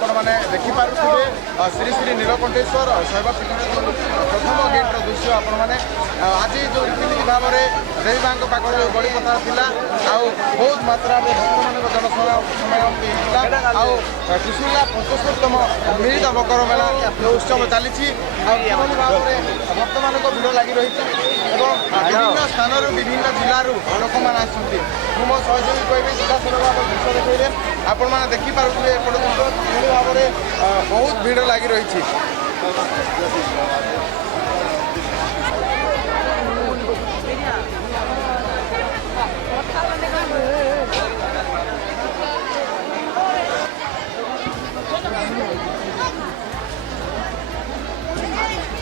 आपण मैंने देखिपे श्री श्री नीलकंठेश्वर शैवपीठ प्रथम गेट्र दृश्य आपण मैंने आज जो रीतिनीति भाव में देवी माँ पाखर जो बड़ी कथा था बहुत मात्रा भक्त मान जनसमय त्रिशूला 75तम मिलित मकर मेला जो उत्सव चली भाव में भक्त मान भिड़ लगी रही विभिन्न स्थान विभिन्न जिलूर लोक मैंने आसुँच मो सहयोगी कह सीधासल भाव दृश्य देखिए आपण मैंने देखिपे एपट दृश्य भाव में बहुत भिड़ लगी रही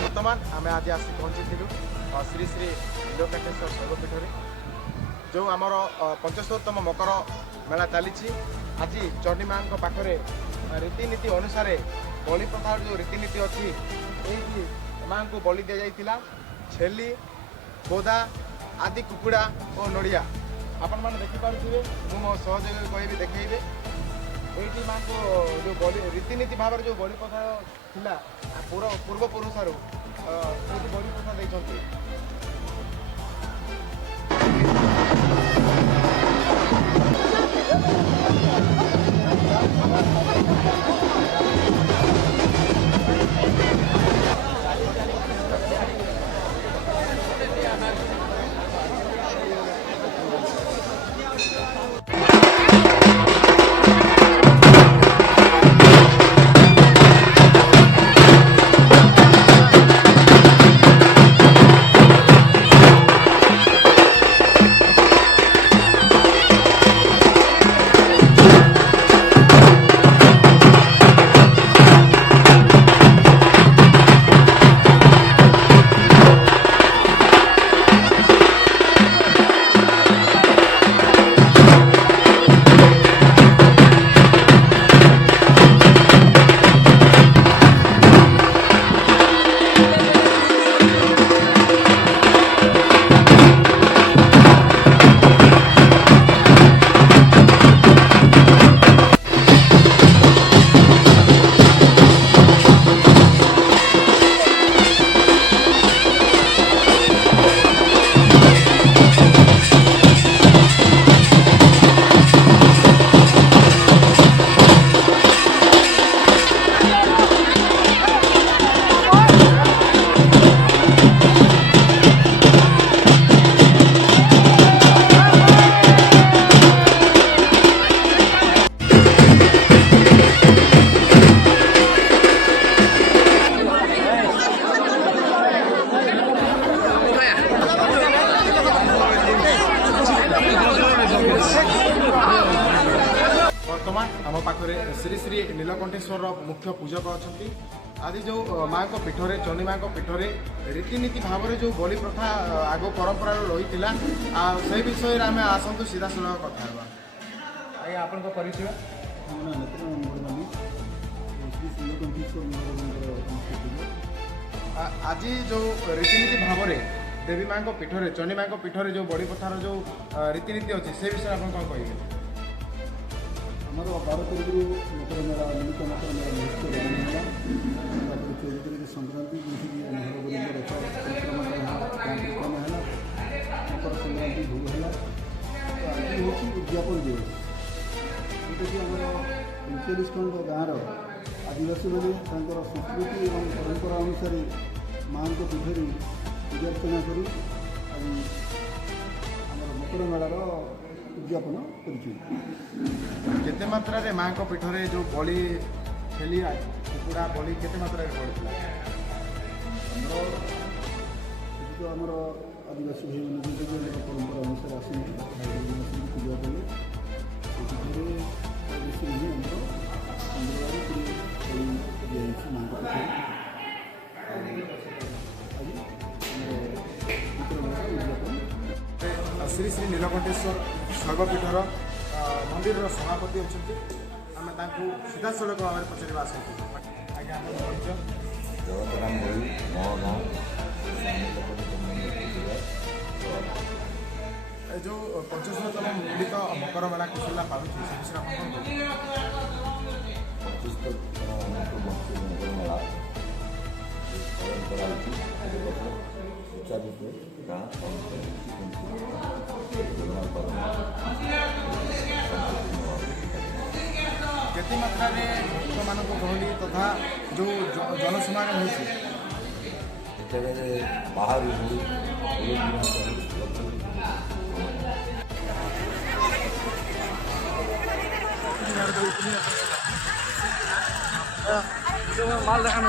बर्तमान आम आज आसी पहुँची श्री श्री नीलकंठेश्वर शैवपीठ जो आमर 75तम मकर मेला चली आज चंडी माँ पाखरे रीतिनीति अनुसार बलि प्रथा जो रीतिनीति अच्छी यही माँ को बलि दि जाइए छेली बोदा आदि कुकुड़ा और नड़िया आपण मैंने देखिपे मो सहयोगी कह देखेबे ये माँ को जो बलि रीतिनीति भाव में जो बलि प्रथा था पूर्वपुरुषार बलि प्रथा देते बर्तमान आम पाखे श्री श्री नीलकंठेश्वर मुख्य पूजक अच्छा आज जो माँ को पीठरे चंडी माँ को पीठरे रीतिनीति भाव में जो बलि प्रथा आग परंपरा रही से विषय आम आसतु सीधा सलख कथा आज्ञा आपण परिचय आज जो रीतिनीति भाव में देवी माँ को पीठरे चंडी माँ को पीठरे जो बलि प्रथार जो रीतिनीति अच्छी से विषय आप कौन कहे हमारे 12 तारीख मकर मेला मिलित मकर मेला महोत्सव मेला 14 तारीख संक्रांति रथ परिक्रमा है मकर संक्रांति भोग है आज हूँ उद्यापन दिवस जोटाकि आम 39 खंड गाँव आदिवासी मैंने संस्कृति और परंपरा अनुसार माँ को पीठरी पूजार्चना कर मकर मेलार उद्यापन केते मात्रा रे माँ को पीठरे जो बलि छेली कुकुड़ा बलि केते मात्रा रे पड़ता जो आमर आदिवासी भाई मैंने परंपरा अनुसार आस पूजा कले बेसी नहीं आम 15 माँ श्री श्री नीलकंठेश्वर शैवपीठर मंदिर सभापति अच्छा आम सीधा सड़क भाव में पचार आज्ञा जगतराम बड़ी मो गाँव जो 75तम मिलित मकर मेला कुशला पालुची 25 ଗାଁ ସମସ୍ତେ ପୁରୁଣା କେତେ ମାତ୍ରାରେ ଲୋକମାନଙ୍କ ଗହଳି ତଥା ଯେଉଁ ଜନସମାଗମ ହେଉଛି ଯେତେବେଳେ ବାହାରୁ মাল দেখানো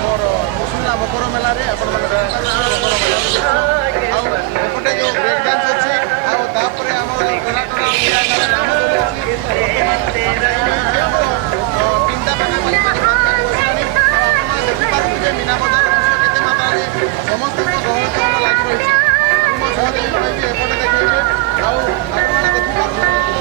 ଆମର କୁସୁଲା ମକର ମେଳାରେ ଆପଣମାନେ ଆଉ ଏପଟେ ଯେଉଁ ବ୍ରେକ୍ ଡ୍ୟାନ୍ସ ଅଛି ଆଉ ତାପରେ ଆମର ଟଣାଟଣା ଆମର ତିନିଟା ପାଖାପାଖି ଆପଣମାନେ ଦେଖିପାରୁଛନ୍ତି ଯେ ମୀନା ବଜାର କେତେ ମାତ୍ରାରେ ସମସ୍ତଙ୍କ ଗହଳି ଚହଳ ଲାଗି ରହିଛି ମୋ ସହଦେବୀ କହିବି ଏପଟେ ଦେଖେଇବେ ଆଉ ଆପଣମାନେ ଦେଖିପାରୁଛନ୍ତି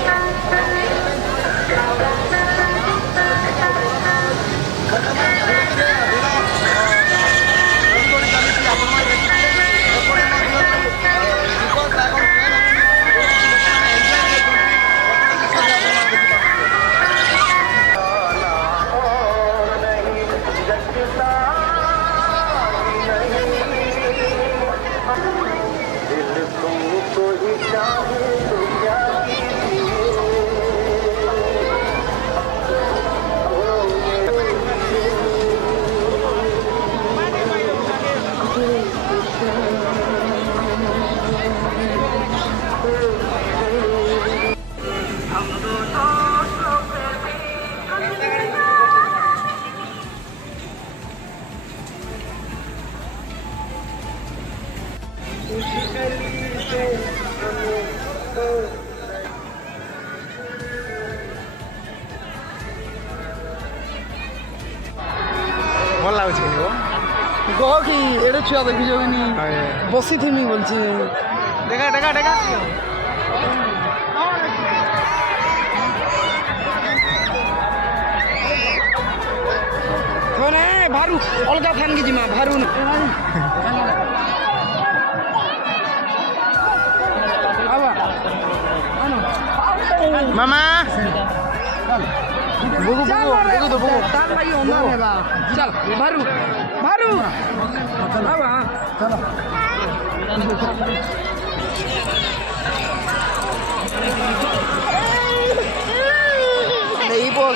ଭଲ ଲାଗୁଛି গহ কি এটা ছুয়া দেখি যাবিনি বসি থিমি বলছি দেখা দেখা দেখা মানে ভারু অলগা থান কি জিমা ভারু আবা মামা বুগু বুগু তো বুগু তার ভাই অন্য নেবা চল ভারু ভারু আবা চলো এই বল